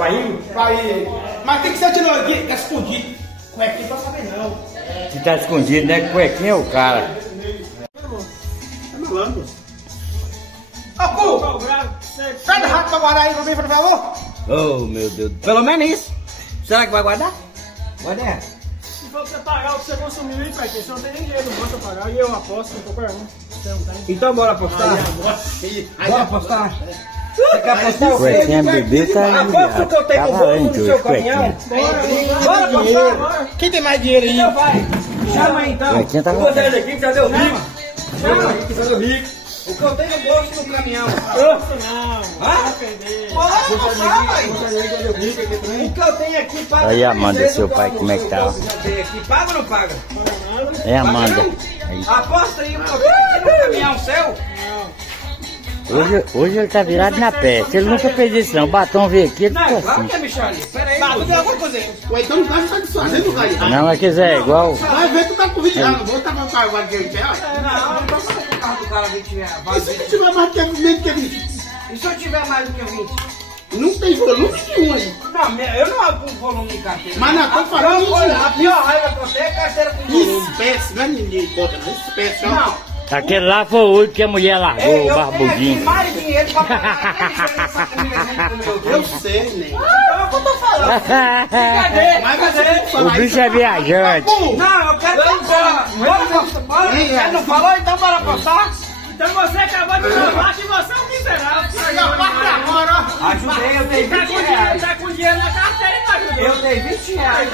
Vai. Mas tem que ser de novo aqui, tá escondido. Cuequinha pra saber não. Se tá escondido, né? Cuequinha é o cara. É malandro. Ô, Cu! Sai da rato pra guardar aí pra mim, por favor. Oh, meu Deus. Pelo menos isso. Será que vai guardar? Guarda. Se for pra você pagar o que você consumiu aí, pai, você não tem nem dinheiro, não gosta de pagar. E eu aposto em qualquer um. Você não tem. Então bora apostar? Bora apostar? Você quer apostar? Cuequinha bebê tá aposta o que eu tenho com o bolso no seu caminhão. Bora apostar, bora. Quem tem mais dinheiro aí? Então vai. Chama aí então. Cuequinha tá Eu vou sair daqui que já deu rico. Chama aí que já deu rico. O que eu tenho no bolso no caminhão. Não, vai perder. O que eu tenho aqui paga. Aí, Amanda, seu pai, como é que tá? Paga ou não paga? É, Amanda. Aí. Aposta aí o que eu tenho aqui no caminhão seu. Hoje ele tá virado na peste. Ele nunca fez isso não. O batom veio aqui, ele Não, ficou claro assim. que é, Michele. Pera aí. Tudo é alguma coisa. O então não vai estar desfazendo, cara. Não, mas quiser, é igual. Vai ver, tu tá com 20 reais. Vou estar com o carro agora de 20 reais. Não, não posso fazer com o carro do cara 20 reais. E se tu tiver mais que 20? E se eu tiver mais do que 20? Não tem volume nenhum aí. Não, eu não abro volume de carteira. Mas não, tô falando A pior raiva que eu tenho é carteira com volume. espécie, não é ninguém conta, não. Espécie, ó. Não. Aquele lá foi o último que a mulher largou, o Eu tenho aqui barbudinho. mais dinheiro pra pagar essa comida junto com o meu Eu Deus. sei, né? Então é o que eu tô falando. Cadê? Mas você tem que O falar bicho isso. é viajante. Não, eu quero que bora. Bora. Você não falou? Então bora apostar? Então você acabou de provar que você é um miserável. Agora, ó. Ajudei, eu dei 20 reais. Tá com dinheiro na carteira e não ajudou. Eu dei 20 reais.